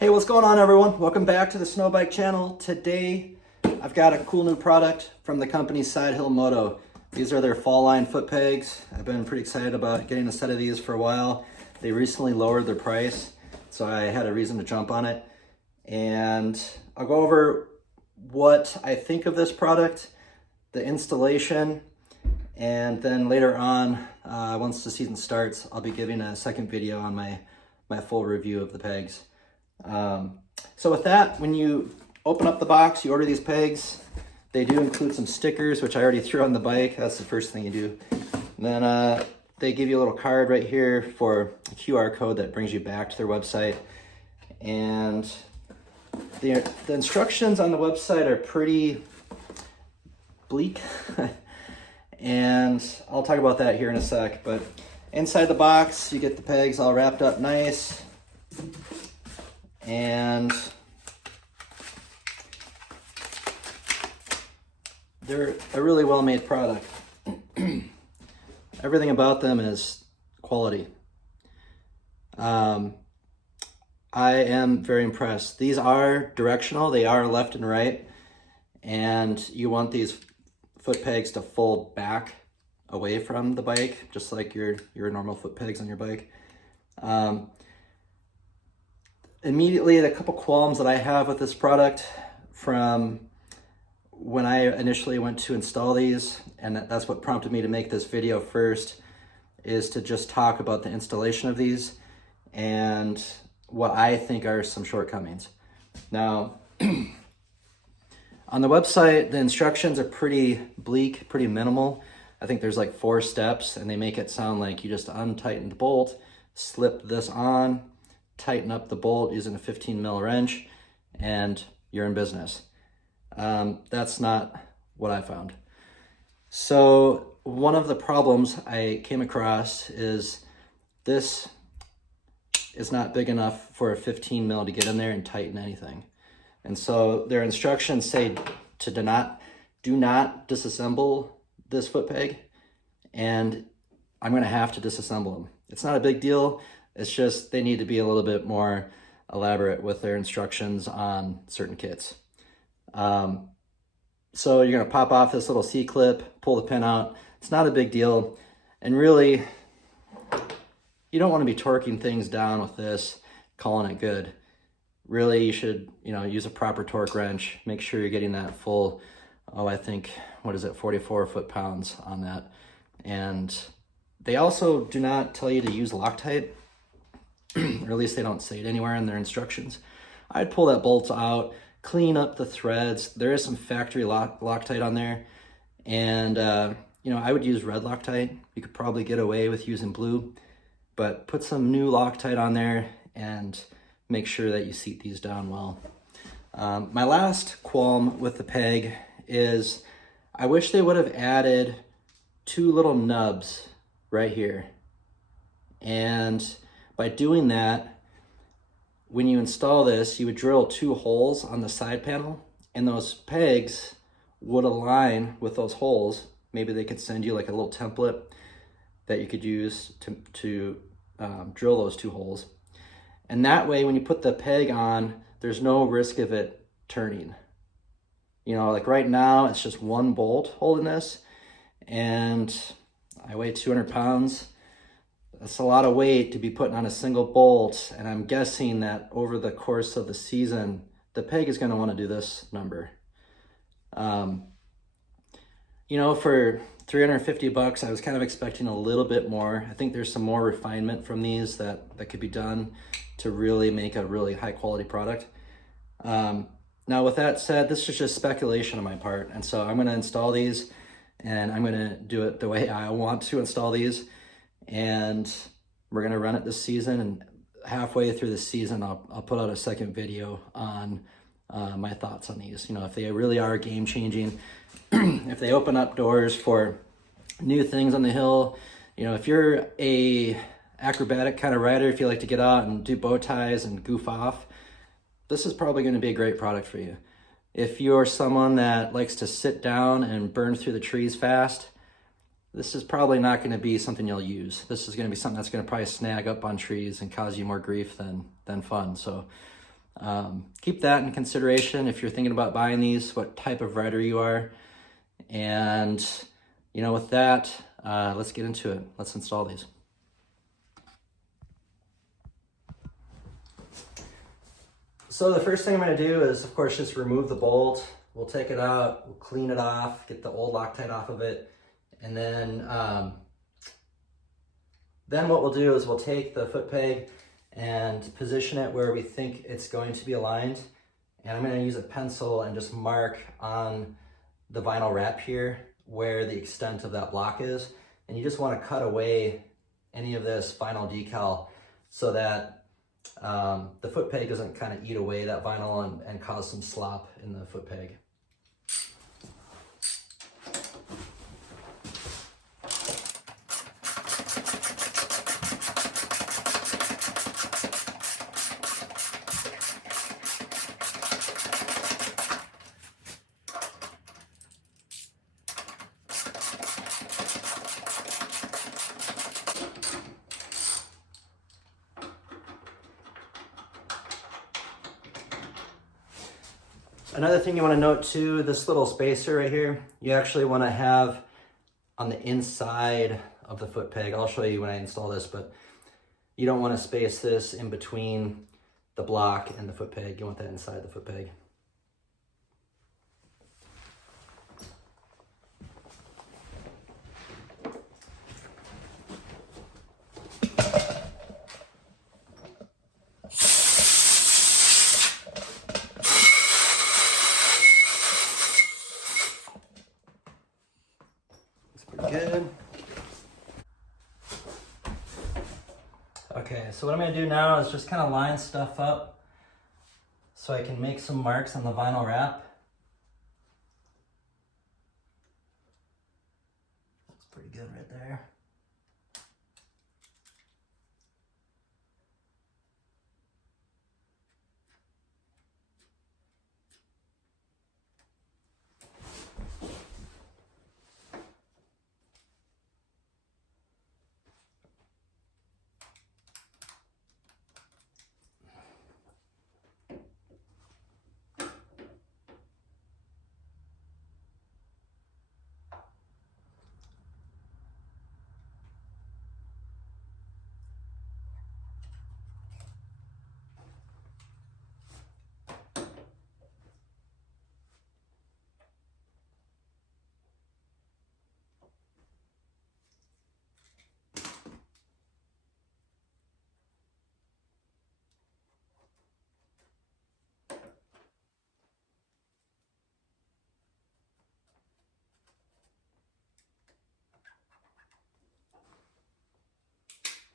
Hey, what's going on everyone? Welcome back to the Snowbike channel. Today, I've got a cool new product from the company Sidehill Moto. These are their Fall-Line foot pegs. I've been pretty excited about getting a set of these for a while. They recently lowered their price, so I had a reason to jump on it. And I'll go over what I think of this product, the installation, and then later on, once the season starts, I'll be giving a second video on my full review of the pegs. So with that, when you open up the box, you order these pegs. They do include some stickers, which I already threw on the bike. That's the first thing you do. And then they give you a little card right here for a QR code that brings you back to their website. And the instructions on the website are pretty bleak. And I'll talk about that here in a sec. But inside the box, you get the pegs all wrapped up nice. And they're a really well-made product. Everything about them is quality. I am very impressed. These are directional. They are left and right. And you want these foot pegs to fold back away from the bike, just like your normal foot pegs on your bike. Immediately, the couple qualms that I have with this product from when I initially went to install these, and that's what prompted me to make this video first, is to just talk about the installation of these and what I think are some shortcomings. Now, on the website, the instructions are pretty bleak, pretty minimal. I think there's like 4 steps, and they make it sound like you just untighten the bolt, slip this on, tighten up the bolt using a 15 mil wrench, and you're in business. That's not what I found. So one of the problems I came across is this is not big enough for a 15 mil to get in there and tighten anything. And so their instructions say to do not disassemble this foot peg, and I'm gonna have to disassemble them. It's not a big deal. It's just they need to be a little bit more elaborate with their instructions on certain kits. So you're gonna pop off this little C-clip, pull the pin out. It's not a big deal. And really, you don't wanna be torquing things down with this, calling it good. Really, you should, use a proper torque wrench. Make sure you're getting that full, I think, 44 foot-pounds on that. And they also do not tell you to use Loctite, or at least they don't say it anywhere in their instructions. I'd pull that bolt out, clean up the threads. There is some factory Loctite on there. And, I would use red Loctite. You could probably get away with using blue, but put some new Loctite on there and make sure that you seat these down well. My last qualm with the peg is I wish they would have added 2 little nubs right here. And by doing that, when you install this, you would drill 2 holes on the side panel, and those pegs would align with those holes. Maybe they could send you like a little template that you could use to drill those 2 holes. And that way, when you put the peg on, there's no risk of it turning. Like right now, it's just 1 bolt holding this, and I weigh 200 pounds. That's a lot of weight to be putting on a single bolt, and I'm guessing that over the course of the season, the peg is going to want to do this number. For 350 bucks, I was kind of expecting a little bit more. I think there's some more refinement from these that could be done to really make a really high quality product. Now with that said, this is just speculation on my part, and so I'm going to install these, and I'm going to do it the way I want to install these. And we're gonna run it this season, and halfway through the season, I'll put out a second video on my thoughts on these. If they really are game changing, if they open up doors for new things on the hill. If you're a acrobatic kind of rider, if you like to get out and do bow ties and goof off, this is probably gonna be a great product for you. If you're someone that likes to sit down and burn through the trees fast, this is probably not going to be something you'll use. This is going to be something that's going to probably snag up on trees and cause you more grief than fun. So Keep that in consideration if you're thinking about buying these, what type of rider you are. And, you know, with that, let's get into it. Let's install these. So the first thing I'm going to do is, of course, just remove the bolt. We'll take it out, we'll clean it off, get the old Loctite off of it, and then what we'll do is we'll take the foot peg and position it where we think it's going to be aligned. And I'm going to use a pencil and just mark on the vinyl wrap here where the extent of that block is. And you just want to cut away any of this vinyl decal so that the foot peg doesn't kind of eat away that vinyl and cause some slop in the foot peg. Another thing you want to note too, this little spacer right here, you actually want to have on the inside of the foot peg. I'll show you when I install this, but you don't want to space this in between the block and the foot peg. You want that inside the foot peg. Good. Okay, so what I'm going to do now is just kind of line stuff up so I can make some marks on the vinyl wrap. That's pretty good right there.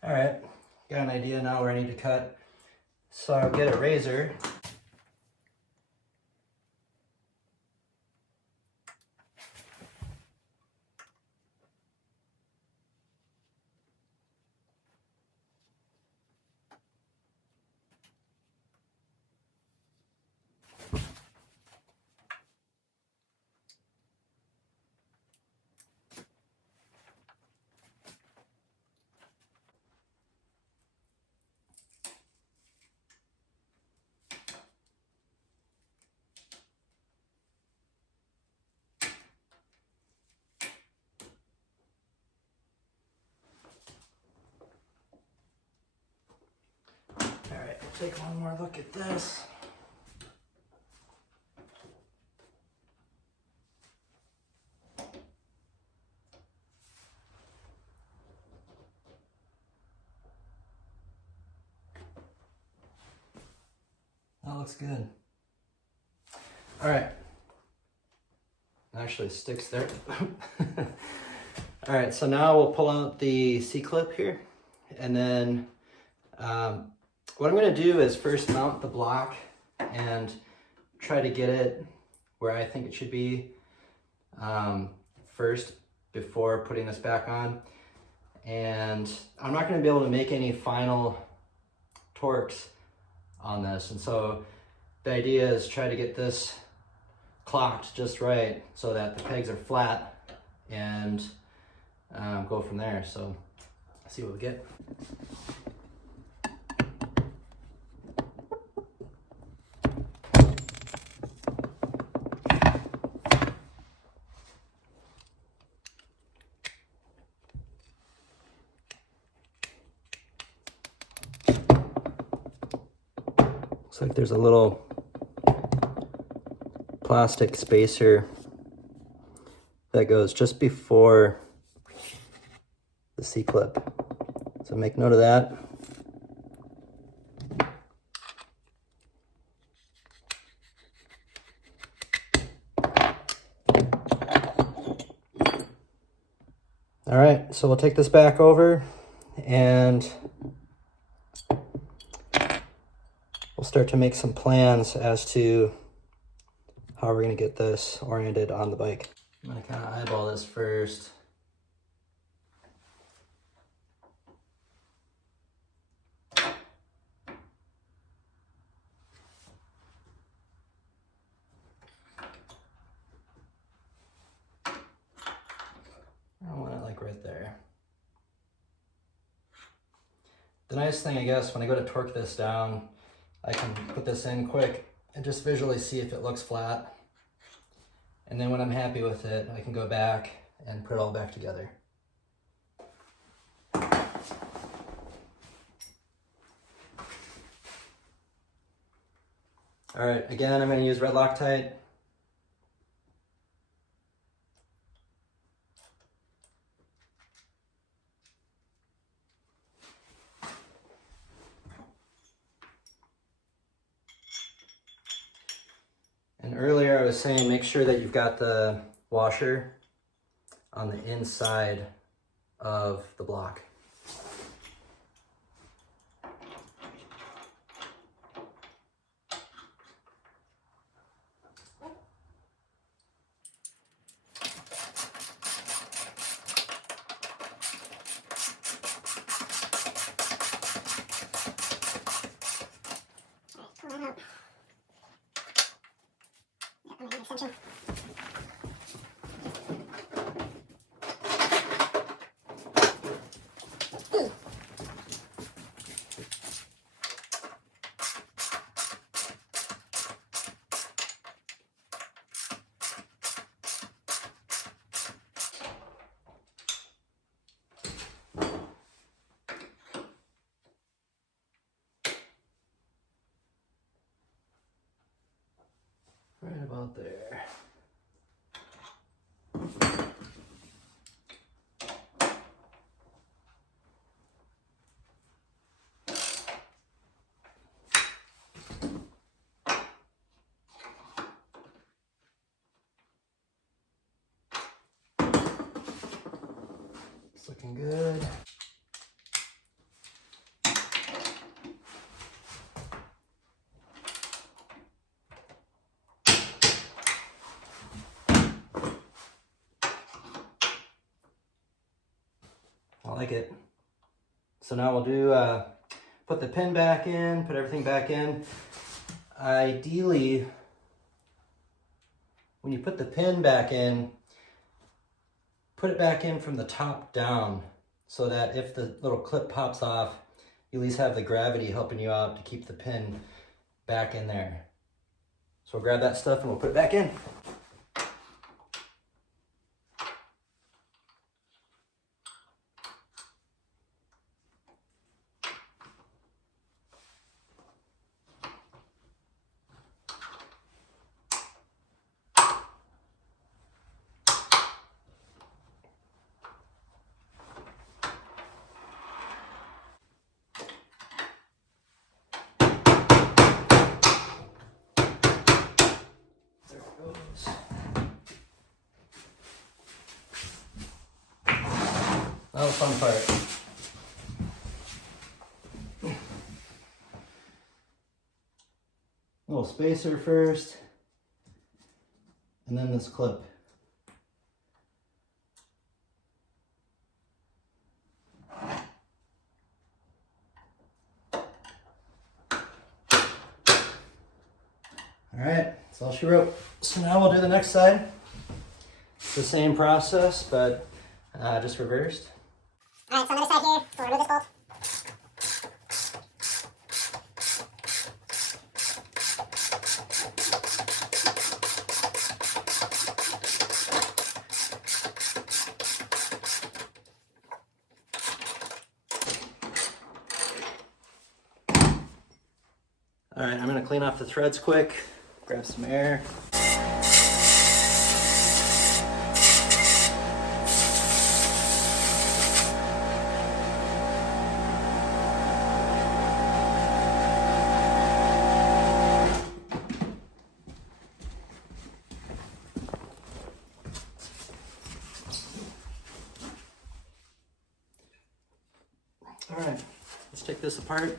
All right, got an idea now where I need to cut. So I'll get a razor. Take one more look at this. That looks good. All right. Actually sticks there. All right, so now we'll pull out the C-clip here, and then what I'm going to do is first mount the block and try to get it where I think it should be first before putting this back on. And I'm not going to be able to make any final torques on this. And so the idea is try to get this clocked just right so that the pegs are flat and go from there. So see what we get. Looks like there's a little plastic spacer that goes just before the C-clip. So make note of that. All right, so we'll take this back over and we'll start to make some plans as to how we're gonna get this oriented on the bike. I'm gonna kind of eyeball this first. I want it like right there. The nice thing, I guess, when I go to torque this down, I can put this in quick and just visually see if it looks flat. And then when I'm happy with it, I can go back and put it all back together. All right, again, I'm gonna use red Loctite. And earlier I was saying make sure that you've got the washer on the inside of the block. Right about there. It's looking good. I like it. So now we'll do, put the pin back in, put everything back in. Ideally, when you put the pin back in, put it back in from the top down so that if the little clip pops off, you at least have the gravity helping you out to keep the pin back in there. So we'll grab that stuff and we'll put it back in. That was the fun part. Little spacer first, and then this clip. All right, that's all she wrote. So now we'll do the next side. It's the same process, but just reversed. All right, so on the other side here, we'll remove this bolt. All right, I'm gonna clean off the threads quick, grab some air. All right, let's take this apart.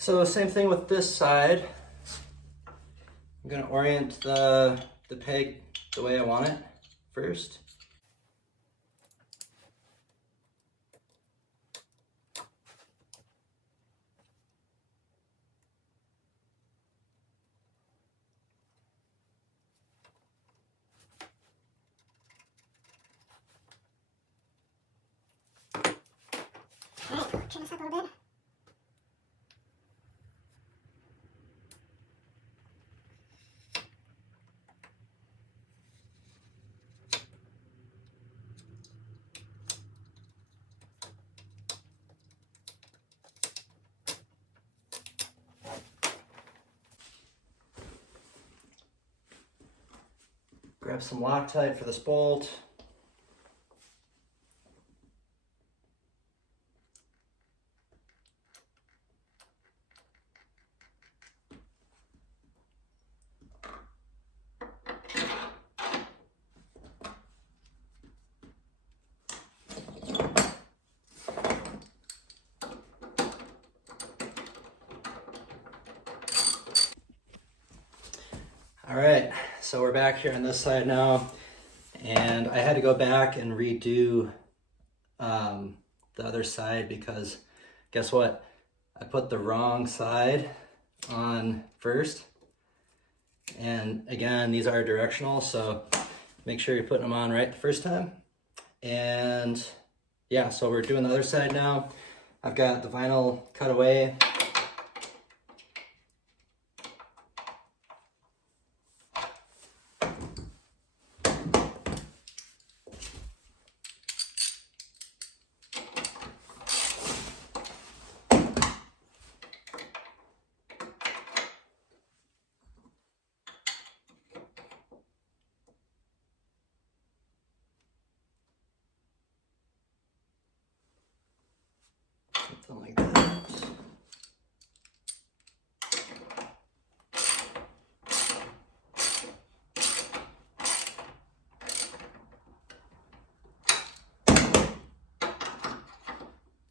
So same thing with this side. I'm gonna orient the peg the way I want it first. Alright, turn this up a little bit. Grab some Loctite for this bolt. All right, so we're back here on this side now, and I had to go back and redo the other side because guess what? I put the wrong side on first. And again, these are directional, so make sure you're putting them on right the first time. And yeah, so we're doing the other side now. I've got the vinyl cut away. Something like that.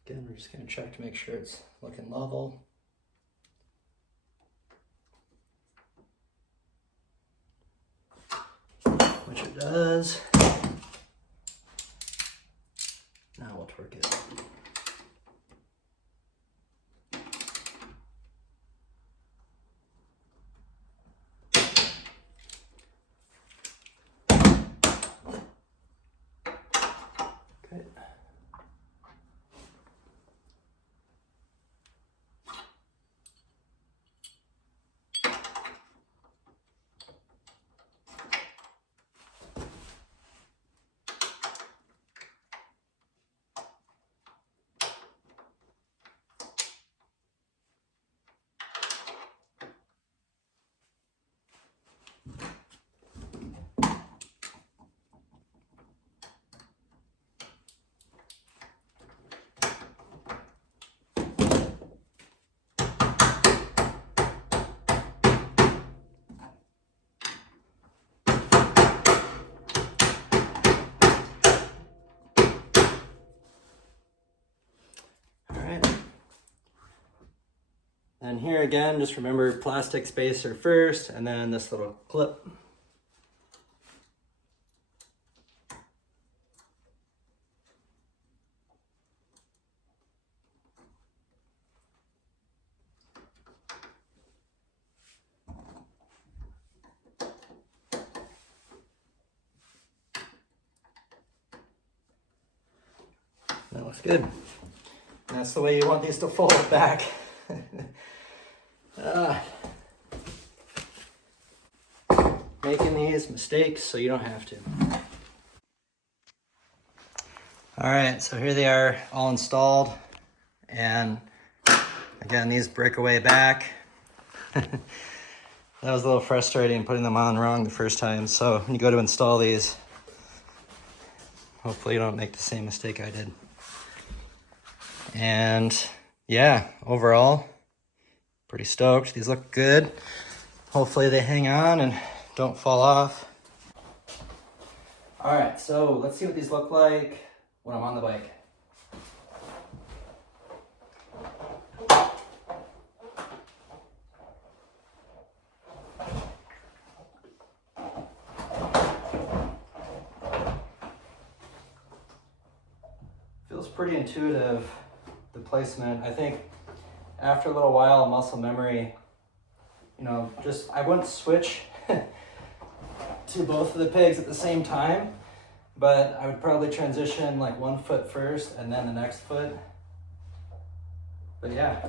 Again, we're just going to check to make sure it's looking level. Which it does. Now we'll torque it. Okay. And here again, just remember plastic spacer first, and then this little clip. That looks good. And that's the way you want these to fold back. Making these mistakes so you don't have to. All right, so here they are all installed. And again, these break away back. That was a little frustrating putting them on wrong the first time. So when you go to install these, hopefully you don't make the same mistake I did. And yeah, overall, pretty stoked. These look good. Hopefully they hang on and don't fall off. All right, so let's see what these look like when I'm on the bike. Feels pretty intuitive, the placement. I think after a little while, muscle memory, you know, just I wouldn't switch to both of the pegs at the same time, but I would probably transition like one foot first and then the next foot. But yeah.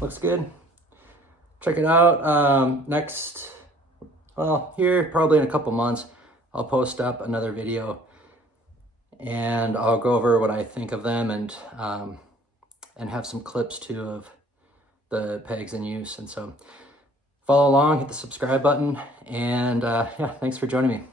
Looks good. Check it out. Next, well, here probably in a couple months, I'll post up another video and I'll go over what I think of them and have some clips too of the pegs in use. And so follow along, hit the subscribe button, and yeah, thanks for joining me.